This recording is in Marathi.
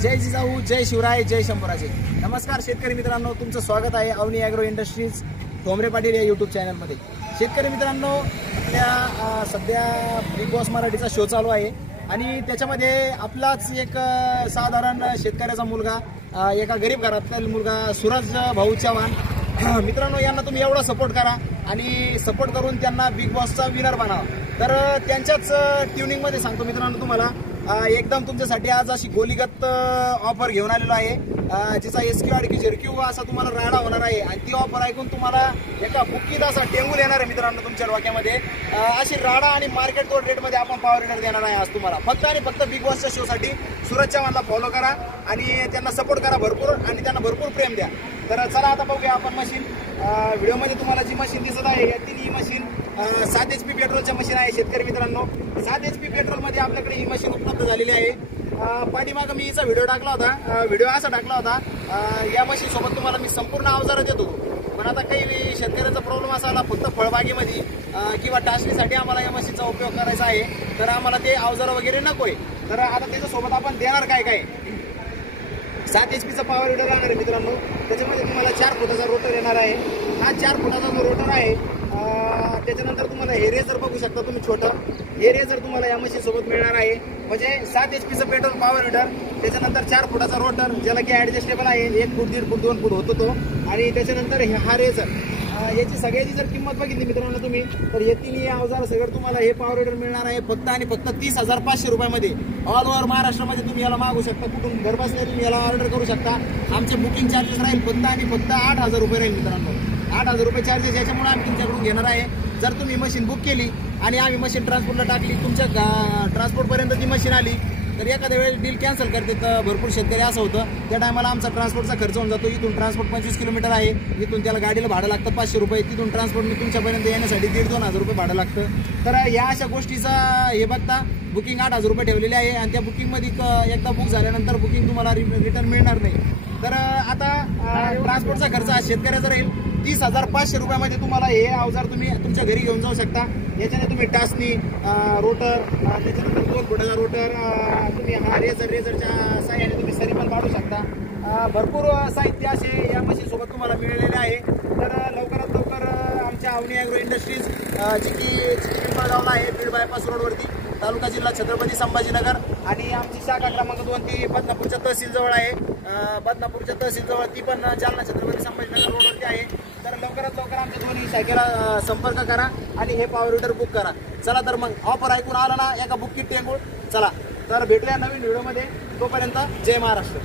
जय जिजाऊ, जय शिवराय, जय शंभूराजे. नमस्कार शेतकरी मित्रांनो, तुमचं स्वागत आहे अवनी ॲग्रो इंडस्ट्रीज ठोंबरे पाटील या यूट्यूब चॅनलमध्ये. शेतकरी मित्रांनो, आपल्या सध्या बिग बॉस मराठीचा शो चालू आहे आणि त्याच्यामध्ये आपलाच एक साधारण शेतकऱ्याचा मुलगा, एका गरीब घरातला मुलगा सूरज भाऊ चव्हाण मित्रांनो, यांना तुम्ही एवढा सपोर्ट करा आणि सपोर्ट करून त्यांना बिग बॉसचा विनर बनावा. तर त्यांच्याच ट्युनिंगमध्ये सांगतो मित्रांनो तुम्हाला, एकदम तुमच्यासाठी आज अशी गोलीगत ऑफर घेऊन आलेलो आहे, जिचा SQ ADQ ZQ असा तुम्हाला राडा होणार आहे. आणि ती ऑफर ऐकून तुम्हाला एका बुक्कीत असा टेंगूल येणार आहे मित्रांनो तुमच्या डोक्यामध्ये. अशी राडा आणि मार्केट तोड रेटमध्ये आपण पॉवर विनर देणार आहे आज तुम्हाला. फक्त आणि फक्त बिग बॉसच्या शोसाठी सूरज चव्हाणला फॉलो करा आणि त्यांना सपोर्ट करा भरपूर आणि त्यांना भरपूर प्रेम द्या. तर चला आता बघूया आपण मशीन. व्हिडिओमध्ये तुम्हाला जी मशीन दिसत आहे ही मशीन 7 HP पेट्रोलच्या मशीन आहे. शेतकरी मित्रांनो, 7 HP पेट्रोलमध्ये आपल्याकडे ही मशीन उपलब्ध झालेली आहे. पाठीमागं मी हिचा व्हिडिओ टाकला होता. व्हिडिओ असा टाकला होता, या मशीन सोबत तुम्हाला मी संपूर्ण अवजारं देत होतो. पण आता काही शेतकऱ्यांचा प्रॉब्लेम असा आला, फक्त फळबागेमध्ये किंवा टाचणीसाठी आम्हाला या मशीनचा उपयोग करायचा आहे, तर आम्हाला ते अवजारं वगैरे नकोय. तर आता त्याच्यासोबत आपण देणार काय काय 7 HPचा पॉवर विडर राहणार आहे मित्रांनो. त्याच्यामध्ये तुम्हाला 4 फुटाचा रोटर येणार आहे. हा 4 फुटाचा जो रोटर आहे, त्याच्यानंतर तुम्हाला हे रेझर बघू शकता तुम्ही छोटं. हे रेझर तुम्हाला या मशीन सोबत मिळणार आहे. म्हणजे 7 HPचा पेट्रोल पॉवर विडर, त्याच्यानंतर 4 फुटाचा रोटर ज्याला की ऍडजस्टेबल आहे. 1 फूट, 1.5 फूट, 2 फूट होतो तो. आणि त्याच्यानंतर हा रेझर. याची सगळ्याची जर किंमत बघितली मित्रांनो तुम्ही, तर हे तिन्ही अवजार सगळं तुम्हाला हे पॉवर विडर मिळणार आहे फक्त आणि फक्त 30,500 रुपयामध्ये. ऑल ओव्हर महाराष्ट्रामध्ये तुम्ही याला मागू शकता. कुठून घर बसल्या तुम्ही याला ऑर्डर करू शकता. आमचे बुकिंग चार्जेस राहील फक्त आणि फक्त 8,000 रुपये राहील मित्रांनो. 8,000 रुपये चार्जेस, याच्यामुळे आम्ही तुमच्याकडून घेणार आहे. जर तुम्ही मशीन बुक केली आणि आम्ही मशीन ट्रान्सपोर्टला टाकली, तुमच्या ट्रान्सपोर्टपर्यंत ती मशीन आली, तर एखाद्या वेळेस डील कॅन्सल करते. तर भरपूर शेतकरी असं होतं, त्या टायमाला आमचा ट्रान्सपोर्टचा खर्च होऊन जातो. इथून ट्रान्सपोर्ट 25 किलोमीटर आहे, इथून त्याला गाडीला भाडं लागतं 500 रुपये. तिथून ट्रान्सपोर्टने तुमच्यापर्यंत येण्यासाठी 1,500-2,000 रुपये भाडं लागतं. तर या अशा गोष्टीचा हे बघता बुकिंग 8,000 रुपये ठेवलेले आहे आणि त्या बुकिंगमध्ये एकदा बुक झाल्यानंतर बुकिंग तुम्हाला रिटर्न मिळणार नाही. तर आता ट्रान्सपोर्टचा खर्च हा शेतकऱ्याचा राहील 30,500 रुपयामध्ये. तुम्हाला हे अवजार तुम्ही तुमच्या घरी घेऊन जाऊ शकता. याच्याने तुम्ही टाचणी, रोटर, त्याच्यानंतर 2 फुटाचा रोटर, तुम्ही हा रेझरच्या साह्याने तुम्ही सरी पण काढू शकता. भरपूर साहित्य असे या मशीन सोबत तुम्हाला मिळालेले आहे. तर लवकरात लवकर आमच्या अवनी ॲग्रो इंडस्ट्रीज जी की पिंपळगावला आहे, बीड बायपास रोडवरती, तालुका जिल्हा छत्रपती संभाजीनगर. आणि आमची शाखा क्रमांक 2 ती बदनापूरच्या तहसील जवळ आहे. बदनापूरच्या तहसील जवळ, ती पण जालना छत्रपती संभाजीनगर रोडवरती आहे. तर लवकरात लवकर आमच्या दोन्ही शाखेला संपर्क करा आणि हे पॉवर विडर बुक करा. चला तर मग ऑफर ऐकून आला ना, एका बुक किट टेंगूळ. चला तर भेटूया नवीन व्हिडिओमध्ये. तोपर्यंत जय महाराष्ट्र.